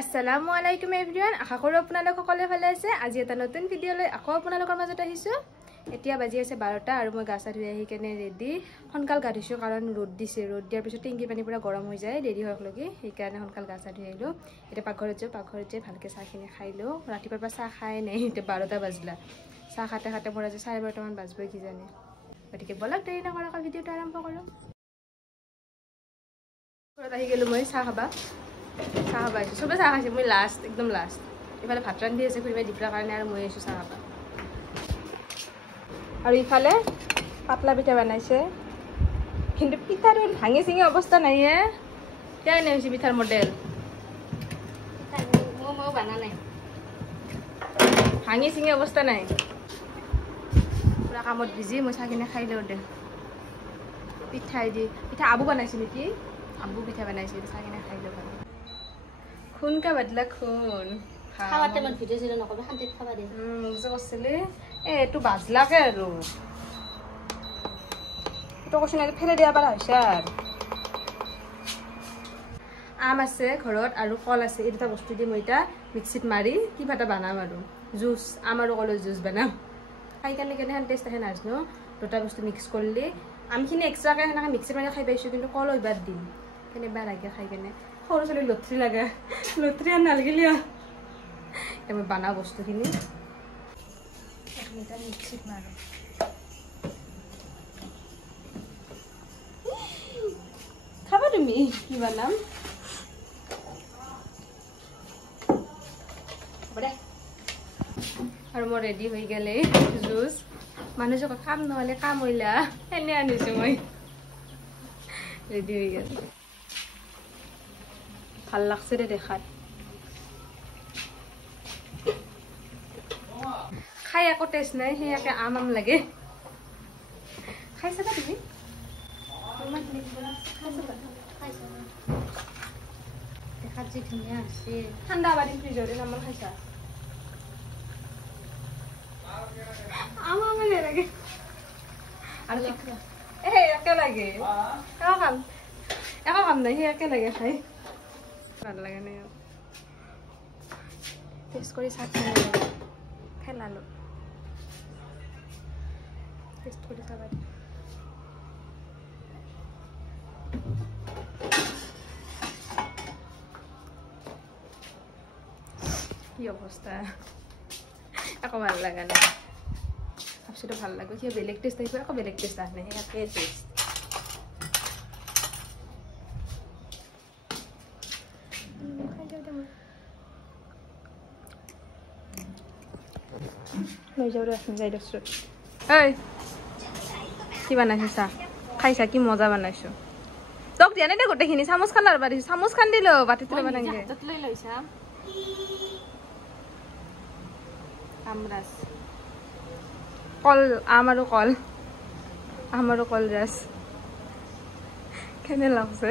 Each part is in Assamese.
আসসালামু আলাইকুম এভৰিৱান আশা কৰো আপোনালোক সকলোৱে ভালে আছে আজি এটা নতুন ভিডিও লৈ আকৌ আপোনালোকৰ মাজত আহিছো এতিয়া বাজি আছে 12টা আৰু মই গা চা ধুই আহি কেনে ৰেডি সোনকাল গা ধুইছো কাৰণ ৰ'দ দিছে ৰ'দ দিয়াৰ পিছত টেংকি পানী পুৰা গৰম হৈ যায় দেৰি হয় লগি সেইকাৰণে সোনকাল গা চা ধুই আহিলো এতিয়া পাকঘৰত যাই ভালকে চাহখিনি খাই লো ৰাতিপুৱাৰ পৰা চাহ খাই নাই এতিয়া 12টা বাজলা চাহ খাতে খাতে মোৰ আজি 12:30 মান বাজবই কি জানে গতিকে বলক দেৰি নকৰাকৈ ভিডিওটো আৰম্ভ কৰো ঘৰত আহি গেলো মই চাহ খাবা চাহ পাইছো সবে চাহ খাইছে মই লাষ্ট একদম লাষ্ট ইফালে ভাত ৰান্ধি আছে খুৰিবাই দিপৰা কাৰণে আৰু মই আছো চাহ খাবা আৰু ইফালে পাতলা পিঠা বনাইছে কিন্তু পিঠাৰ ভাঙি চিঙি অৱস্থা নাই হে কেনে হৈছে পিঠাৰ মডেল মই বনা নাই ভাঙি চিঙি অৱস্থা নাই পুৰা কামত বিজি মই চাহ কিনে খাই লওঁ দে পিঠা আবু বনাইছে নেকি আবু পিঠা বনাইছে চাহ কিনে খাই লওঁ খুন কা বদলা খুন খাওয়াতে মন ভিডিও ছিল নকবে শান্তিত খাবা দে মুজে কইছিলে এটো বাজলাকে আৰু তো কোছিনা ফেলে দিয়া পাৰা হৈছে আম আছে ঘৰত আৰু কল আছে এই দুটা বস্তু দি মই এটা মিক্সিত মাৰি কিবা এটা বানাম আৰু জুস আম আৰু কলৰ জুস বানাম খাই কেনে কেনে টেষ্ট আহে নাজনো দুটা বস্তু মিক্স কৰিলে আমখিনি এক্সট্ৰাকে হেনা মিক্সিত মাৰি খাই পাইছো কিন্তু কল ইবাৰ দিম কেনেবা লাগে খাই কেনে সৰু চলি লত্ৰি লাগে লত্ৰি আন নালগিলি আমি বানা বস্তুখিনি এটা মিক্সিত মাৰো খাবা তুমি কি বানাম বড়ে আৰু মই ৰেডি হৈ গেলে জুস মানুহ যে কাম নহলে কাম হইলা এনে আনিছো মই ৰেডি হৈ গেল ভাল লাগছে দে দেখাত খাই একো টেষ্ট নাই সেয়াকে আম লাগে খাইছা না তুমি দেখাত যে ধুনীয়া আছে ঠাণ্ডা বাৰী ফ্ৰিজৰে নামান খাইছা আম লাগে আৰু একে লাগে একো কাম নাই সেই একে লাগে খাই ভাল লাগে নাই টেষ্ট কৰি চাহ খেলালো টেষ্ট কৰি চাবা কি অৱস্থা একো ভাল লাগা নাই ভাবছিতো ভাল লাগে কিয় বেলেগ টেষ্ট আহিব আকৌ বেলেগ টেষ্ট আহে একে টেষ্ট লৈ যাওঁ ৰাখোঁ যাই দছটো ঐ কি বনাইছো চাহ খাইছা কি মজা বনাইছো তোক দিয়া নাই দে গোটেইখিনি চামুচ খান আৰু বাঢ়িছো চামুচ খান দিলো বাটিত বনাই লৈ লৈছা আমৰাস কল আম আৰু কল ৰাস কেনে লাগছে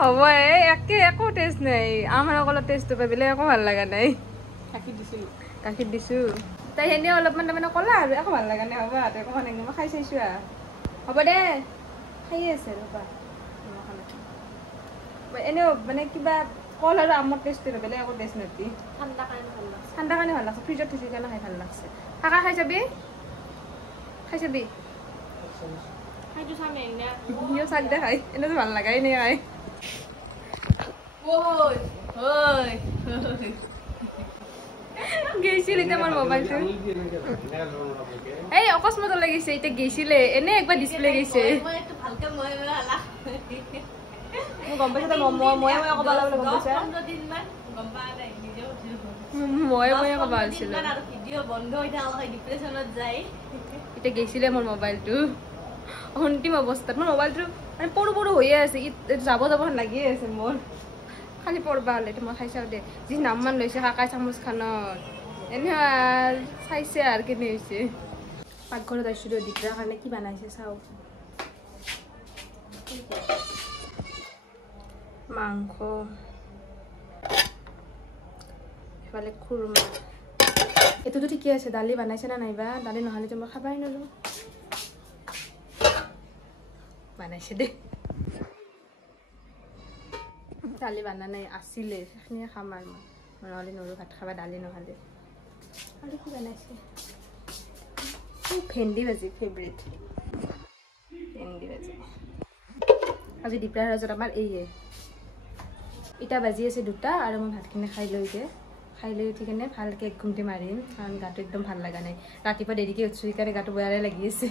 হ'ব একে একো টেষ্ট নাই আম আৰু কলৰ টেষ্টটো পাই বেলেগ একো ভাল লগা নাই গাখীৰ দিছো তাই এনে অলপমান তাৰমানে কলা আৰু একো ভাল লগা নাই হ'ব একো নাই মই খাই চাইছো হ'ব দে খাই আছে ৰ'বা এনেও মানে কিবা কল আৰু আমৰ টেষ্টটো বেলেগ একো টেষ্ট নাতি ঠাণ্ডা কাৰণে ভাল লাগছে ফ্ৰিজত থৈছে কাৰণে খাই ভাল লাগছে কাকা খাই চাবি সিও চাক দে খাই এনেতো ভাল লগাই নে খাই গেছিল এতিয়া মোৰ মোবাইলটো এই অকস্মাত লাগিছে এতিয়া গেছিলে এনে একবাৰ ডিসপ্লে গৈছে গম পাইছা মই ক'ব লাগলে গম পাইছা মই ক'ব আছিলো এতিয়া গেছিলে মোৰ মোবাইলটো অন্তিম অৱস্থাত মোৰ মোবাইলটো মানে পৰু হৈয়ে আছে যাব লাগিয়ে আছে মোৰ খালি পৰবা হলে মই খাই চাওঁ দে যি নামমান লৈছে কাকাই চামুচ খানত এনে চাইছে আৰু কেনে হৈছে পাকঘৰত আহিছিলোঁ দিগদাৰ কাৰণে কি বনাইছে চাওঁ মাংস এফালে খুৰমা এইটোতো ঠিকে আছে দালি বনাইছে না নাইবা দালি নহ'লে মই খাবাই নলো বনাইছে দে দালি বানা নাই আছিলে সেইখিনিয়ে খাম আৰু মই নহ'লে নৰো ভাত খাবা দালি নহ'লে আৰু কি বনাইছে ভেন্দি ভাজি ফেভৰেট ভেন্দি ভাজি আজি দুপৰীয়াৰ সাজত আমাৰ এইয়ে ইটা বাজি আছে দুটা আৰু মই ভাতখিনি খাই লৈ উঠি কিনে ভালকৈ এক ঘুমটি মাৰিম কাৰণ গাটো একদম ভাল লগা নাই ৰাতিপুৱা দেৰিকৈ উঠিছোঁ সেইকাৰণে গাটো বেয়াৰে লাগি আছে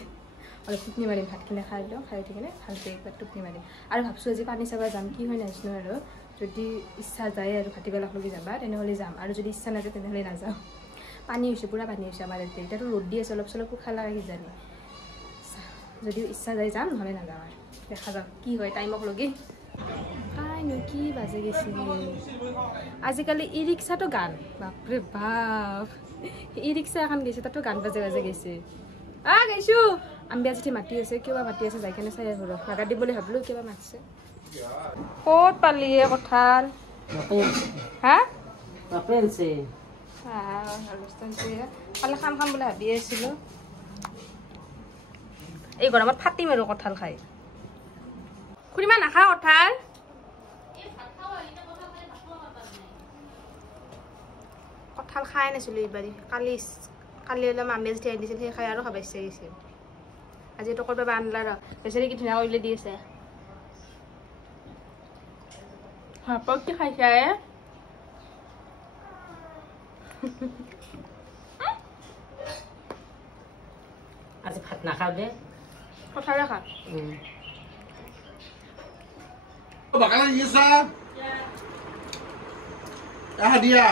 অলপ টোপনি মাৰিম ভাতখিনি খাই লওঁ খাই উঠি কিনে ভালকৈ একবাৰ টোপনি মাৰিম আৰু ভাবছোঁ আজি পানী চাব যাম কি হয় নাজানো আৰু যদি ইচ্ছা যায় আৰু ভাটিবেলাকলৈকে যাবা তেনেহ'লে যাম আৰু যদি ইচ্ছা নাযায় তেনেহ'লে নাযাওঁ পানী হৈছে পুৰা পানী হৈছে আমাৰ ইয়াতে এতিয়াতো ৰ'দ দি আছে অলপ চলপ পোখা লাগে কিজানি যদিও ইচ্ছা যায় যাম নহ'লে নাযাওঁ আৰু দেখা যাওক কি হয় টাইমক লগে তাইনো কি বাজে গৈছে আজিকালি ই ৰিক্সাটো গান বাপৰে বাপ ই ৰিক্সা এখন গৈছে তাতো গান বাজে গৈছে গাইছোঁ আম্বিয়া যেতি মাতি আছে কিয় মাতি আছে যাই কেনে চাই আহোঁ লাগা দিম বুলি ভাবিলোঁ কিয় মাতিছে ক'ত পালি কঁঠাল হা কালি খাম বুলি ভাবি আছিলোঁ এই গৰমত ফাটিম আৰু কঁঠাল খাই খুৰীমা নাখা কঁঠাল কঁঠাল খাই নাছিলোঁ এইবাৰ কালি অলপ মামীয়ে যেতিয়া আনি দিছিল সেই খাই আৰু খাব ইচ্ছা গৈছিল আজি এইটো কৰিব আনলা ৰ বেচেৰি কি ধুনীয়া কৰিলে দি আছে ভাপক কি খাইছা আজি ভাত নাখাওঁ দে কঁঠালে খা Bakalan Yesa. Dia.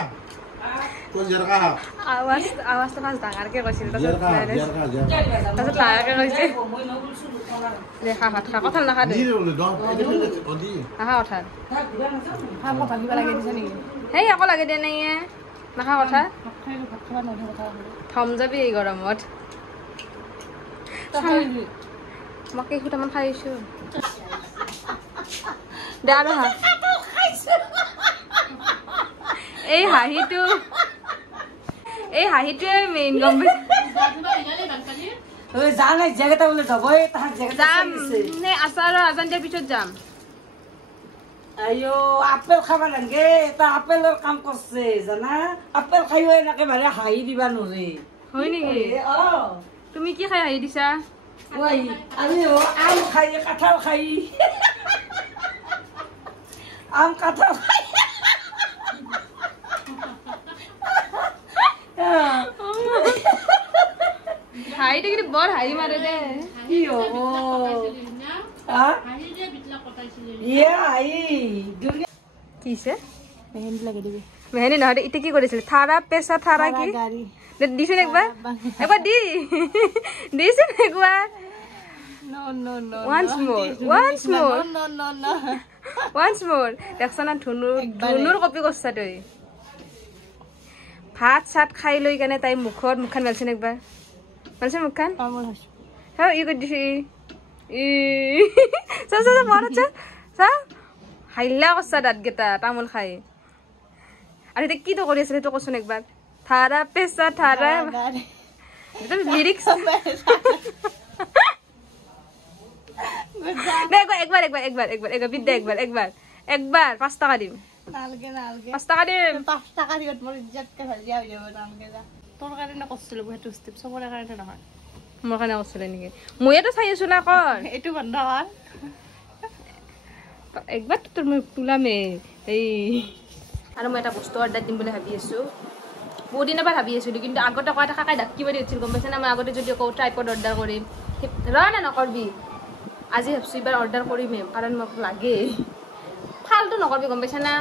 Kau jarak ah. Awas tuh pas dangar ke কৈছিল Jarak. তাৰপিছত লাহেকে কৈছে দেখা ভাত খা কঁঠাল নাখা দে Ini dulu dong. Odi. নাখা কঁঠাল কঁঠাল কিবা লাগে দিছে নেকি সেই আকৌ লাগে দে নাই নাখা কঁঠাল থম যাবি এই গৰমত মই কেইটামান খাইছোঁ দে আৰু হা এই হাঁহিটোৱে মেইন গম যাম আচাৰ আজান দিয়াৰ পিছত যাম আইও আপেল খাবা লাগে এটা আপেলৰ কাম কৰছে জানা আপেল খাইও এনেকে মানে হাঁহি দিবা নোৱাৰে হয় নেকি তুমি কি খাই হাঁহি দিছা আমি আম খাই কাঁঠাল খাই আম কাঁঠাল খাই হাঁহিটো কিন্তু বৰ হাঁহি মাৰে দে কি হ'ব কি মেহেন্দি লাগে দিবি মেহেন্দি নহয় এতিয়া কি কৰিছিলে থাৰা পেচা থাৰা কি দিছোন একবাৰ দিছোন একবাৰ once more দেখছ না ধুনুৰ কপি কৰছা তই ভাত চাত খাই লৈ কেনে তাই মুখখন মেলছে একবাৰ মেলছে মুখখন হ্যাঁ ই কৰি দিছে চা হাইলা কৰছা দাঁতকেইটা তামোল খাই আৰু এতিয়া কিটো কৰি আছিলে সেইটো কচোন একবাৰ থাৰা পেচা থাৰা লিৰিক্স একবাৰ 5 টাকা দিম 5 টাকা দিম 5 টাকা দিবত মোৰ ইজ্জতকে ভালিয়া হৈ যাব নালগে যা তোৰ কাৰণে কৈছিলো সেইটো ষ্টেপ চবৰে কাৰণে নহয় মোৰ কাৰণে কৈছিলে নেকি মইতো চাই আছো না কৰ এইটো বন্ধ কৰ একবাৰ তোৰ মই পুলামে এই আৰু মই এটা বস্তু অৰ্ডাৰ দিম বুলি ভাবি আছো বহুত দিনৰ পৰা ভাবি আছিলো কিন্তু আগতে কয় এটা কাকাই ডাকিব দিছিল গম পাইছে না মই আগতে যদি কওঁ ট্ৰাইপড অৰ্ডাৰ কৰিম ৰ নকৰবি আজি ভাবছো এইবাৰ অৰ্ডাৰ কৰিমেই কাৰণ মোক লাগে ফালতু নকৰবি গম পাইছে না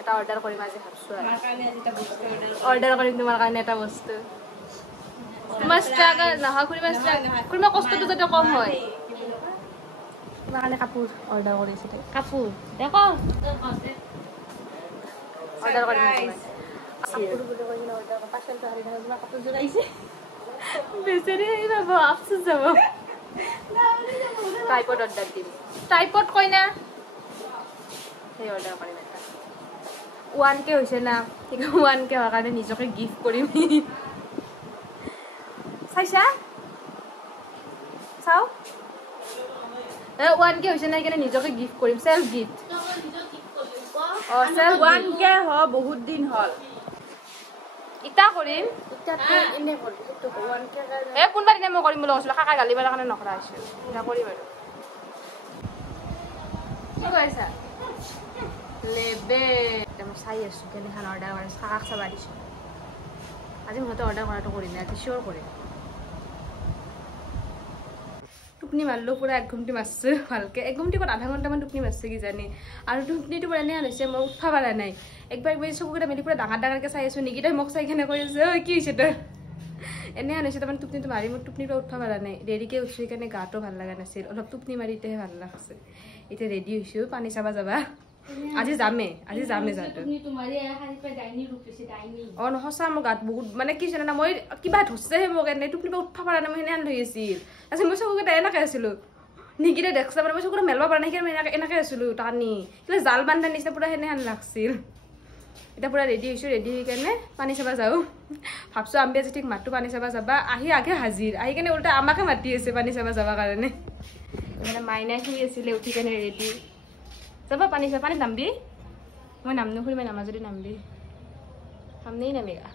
এটা অৰ্ডাৰ কৰিম আজি ভাবছো অৰ্ডাৰ কৰিম তোমাৰ কাৰণে এটা বস্তু তোমাৰ ষ্ট্ৰাগল নহয় খুৰিমা কষ্টটো যাতে কম হয় তোমাৰ কাৰণে কাপোৰ অৰ্ডাৰ কৰিছে কাপোৰ দেখো অৰ্ডাৰ কৰিম কাপোৰ বুলি কৈ কিনে অৰ্ডাৰ পাৰ্চেল কৰি তোমাৰ কাপোৰযোৰ আহিছে বেচেৰি আহিব আফচোচ যাব ট্ৰাইপড অৰ্ডাৰ দিম ট্ৰাইপড কয় না সেই অৰ্ডাৰ কৰিম এটা 1K হৈছে না 1K হোৱাৰ কাৰণে নিজকে গিফ্ট কৰিম চাইছা চাও 1K হৈছে না সেইকাৰণে নিজকে গিফ্ট কৰিম চেল্ফ গিফ্ট অ চেল 1K হ বহুত দিন হল ইটা কৰিম এনে কৰি 1K এ কোনবা দিনা মই কৰিম বুলি কৈছিলো কাকা গালি বাৰ কাৰণে নকৰা হৈছিল ইটা কৰিম আৰু কি কৰিছা লেবে মই চাই আছো কেনেখন অৰ্ডাৰ কৰিছো কাকাক চাবা দিছো আজি মইতো অৰ্ডাৰ কৰাটো কৰিম আজি চিয়ৰ কৰিম টোপনি মাৰিলো পুৰা 1 ঘণ্টি মাৰছো ভালকে 1 ঘণ্টি ক'ত আধা ঘণ্টামান টোপনি মাৰছো কিজানি আৰু টোপনিটো পুৰা এনে হৈছে মই উঠবা পাৰা নাই একবাৰ চকুকেইটা মেলি পুৰা ডাঙৰ ডাঙৰকে চাই আছো নিকিতাই মোক চাই কেনে কৈ আছে ঐ কি হৈছে তোৰ এনে হৈছে তাৰমানে টোপনিটো মাৰি মোৰ টোপনিৰ পৰা উঠবা পাৰা নাই দেৰিকে উঠি কাৰণে গাটো ভাল লগা নাছিল অলপ টোপনি মাৰিতেহে ভাল লাগছে এতিয়া ৰেডি হৈছো পানী চাবা যাবা আজি যামে যাটো অ নহসা মোৰ গাত বহুত মানে কি জানা মই কিবা ধৰছেহে মোক এনে টোপনিৰ পৰা উঠবা পাৰা নাই মই সেনে ধৰি আছিল তাৰপিছত মই চকুকেইটা এনেকে আছিলো নিকিতাই দেখছা মানে মই চকুকেইটা মেলবা পাৰা নাই সেইকাৰণে এনেকে আছিলো টানি কিবা জাল বান্ধাৰ নিচিনা পুৰা সেনেহেন লাগছিল এটা পুৰা ৰেডি হৈছো ৰেডি হৈ কেনে পানী চাবা যাওঁ ভাবছো আমি আজি ঠিক মাতো পানী চাবা যাবা আহি আগে হাজিৰ আহি কেনে উল্টা আমাকে মাতি আছে পানী চাবা যাবা কাৰণে মানে মাইনাই শুই আছিলে উঠি কেনে ৰেডি যাবা পানী চাবা পানী নামবি মই নামনো খুলি মই নামা যদি নামবি সামনেই নামিগা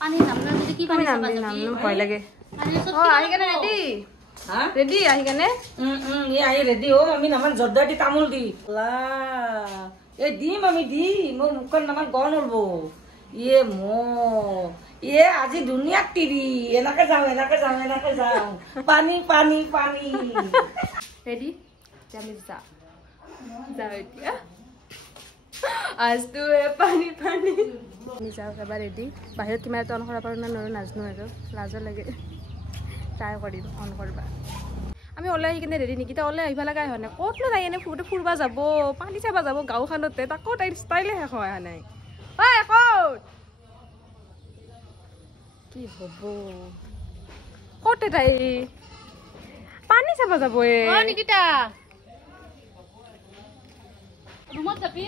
পানী নামনা যদি কি পানী চাবা যাবি নামনো ভয় লাগে অ আহি কেনে ৰেডি ৰেডি আহি কেনে এ আহি ৰেডি হ আমি নামান জৰ্দাৰ দি তামোল দি এ দিম আমি দি মোৰ মুখখন নামান গণ উলব ইয়ে আজি দুনিয়াত তিৰি এনেকে যাওঁ পানী পানী পানী ৰেডি আমি যাওঁ এতিয়া আজটো পানী পানী আমি যাওঁ এবাৰ ৰেডি বাহিৰত কিমান এটা অন কৰিব পাৰোঁ না নোৱাৰোঁ নাজানো আৰু লাজো লাগে ট্ৰাই কৰিম অন কৰবা আমি ওলাই আহি কিনে ৰেডি নেকি ওলাই আহিব লগা হোৱা নাই ক'তনো তাই এনে ফুৰবা যাব পানী চাবা যাব গাঁওখনতে তাকো তাইৰ ষ্টাইলে শেষ হোৱা নাই ক'ত কি হ'ব ক'তে তাই পানী চাবা যাব নিকিতা ৰুমত যাবি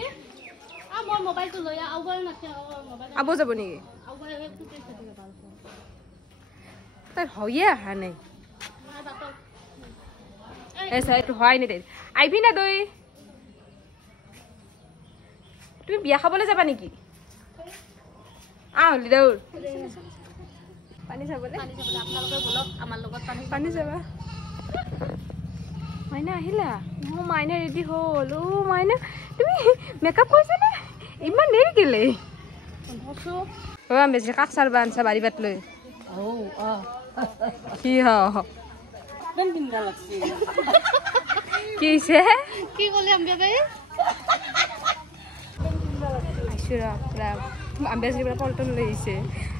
মোৰ মোবাইলটো লৈ আউবাৰ নাছে মোবাইল আব যাব নেকি আউবাৰ ফুটেজ চাবি ভাল তাই হয়ে অহা নাই এইটো হয় নে আহিবি না দৈ তুমি বিয়া খাবলৈ যাবা নেকি হলি দৌৰ পানী চাবলৈ আপোনালোকে বলক আমাৰ লগত পানী চাবা মাইনা আহিলা মাইনা ৰেডি হ'ল মাইনা তুমি মেকআপ কৰিছানে ইমান দেৰি কেলে আমি বেছি কাষ চাৰবা আনছা বাৰী বাট লৈ কি কি হৈছে কি ক'লি আম্বিয়া বাই আহিছোঁ পুৰা আম্বিয়াজী পুৰা পল্টন লৈ আহিছে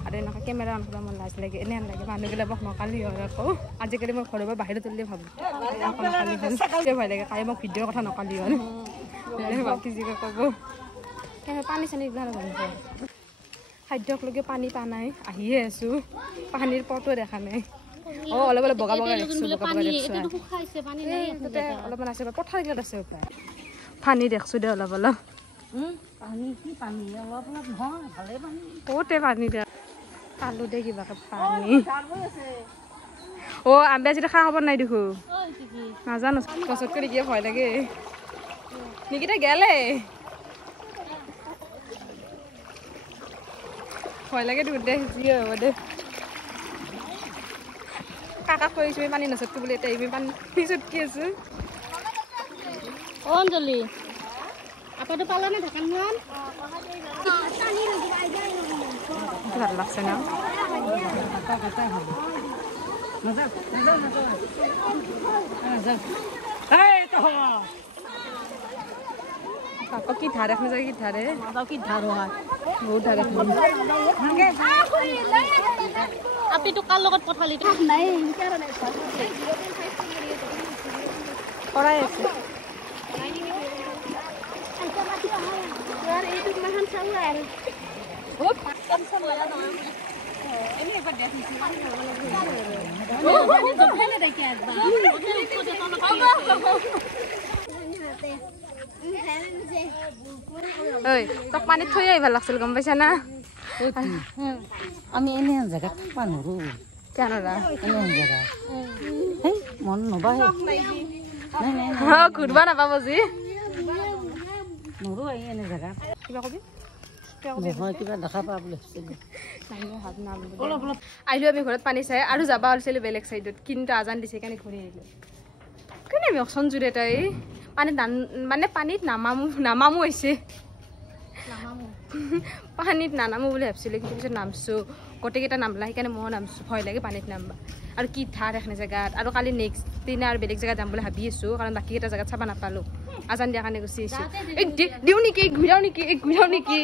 আৰু এনেকুৱা কেমেৰা অন কৰিব মন লাজ লাগে এনে নালাগে মানুহবিলাক মোক নকালি হয় আকৌ আজিকালি মই ঘৰৰ পৰা বাহিৰত তুলিলে ভাবোঁ ভয় লাগে কালি মোক ভিডিঅ'ৰ কথা নকালি হ'ল বাকী যিকে ক'ব পানী চানী এইবিলাক ভাবিছে খাদ্যকলৈকে পানী পা নাই আহিয়ে আছোঁ পানীৰ পটো দেখা নাই অলপ অলপ বগা বগা দেখছোঁ অলপমান আছে পথাৰগিলাত আছে পানী দেখছোঁ দে অলপ অলপ ক'তে পানী দে পালোঁ দে কিবাকে পানী আম্বিয়া যেতিয়া খা খবৰ নাই দেখো নাজানো গছতকৈ দেখিয়ে ভয় লাগে নিকিতা গেলে ভয় লাগে দেখোন দে যি হ'ব দে কাকাক কৈছো পানী নচটকি বুলি এতিয়া ইমান পানী চটকি আছো অঞ্জলি আপাটো পালানে ঢাকানখন ভাল লাগছে না কাকা কি ধাৰ এখন যায় কি ধাৰে কি ধাৰ হয় বহুত ধাৰ এখন আপিটো কাৰ লগত পঠালি নাই কৰাই আছে তোক পানীত থৈ আহিব লাগছিল গম পাইছা না আমি এনে জেগাত থাকবা নোৱাৰো কেনৰা এনে জেগা মন নবাহে ঘূৰবা নাপাব যি নৰো আহি এনে জেগা কিবা কবি নহয় কিবা দেখা পা বুলি আহিলো আমি ঘৰত পানী চাই আৰু যাবা ওলাইছিলো বেলেগ চাইডত কিন্তু আজান দিছে সেইকাৰণে ঘূৰি আহিলো কেনে আমি অকচন জোৰে তাই পানীত মানে পানীত নামামো হৈছে পানীত নানামো বুলি ভাবিছিলো কিন্তু পিছত নামছো গোটেইকেইটা নামলা সেইকাৰণে মই নামছো ভয় লাগে পানীত নামবা আৰু কি ঠাৰ এখনে জেগাত আৰু কালি নেক্সট দিনা আৰু বেলেগ জেগাত যাম বুলি ভাবি আছো কাৰণ বাকীকেইটা জেগাত চাব নাপালো আজান দিয়াৰ কাৰণে গুচি আহিছো দিওঁ নেকি ঘূৰাও নেকি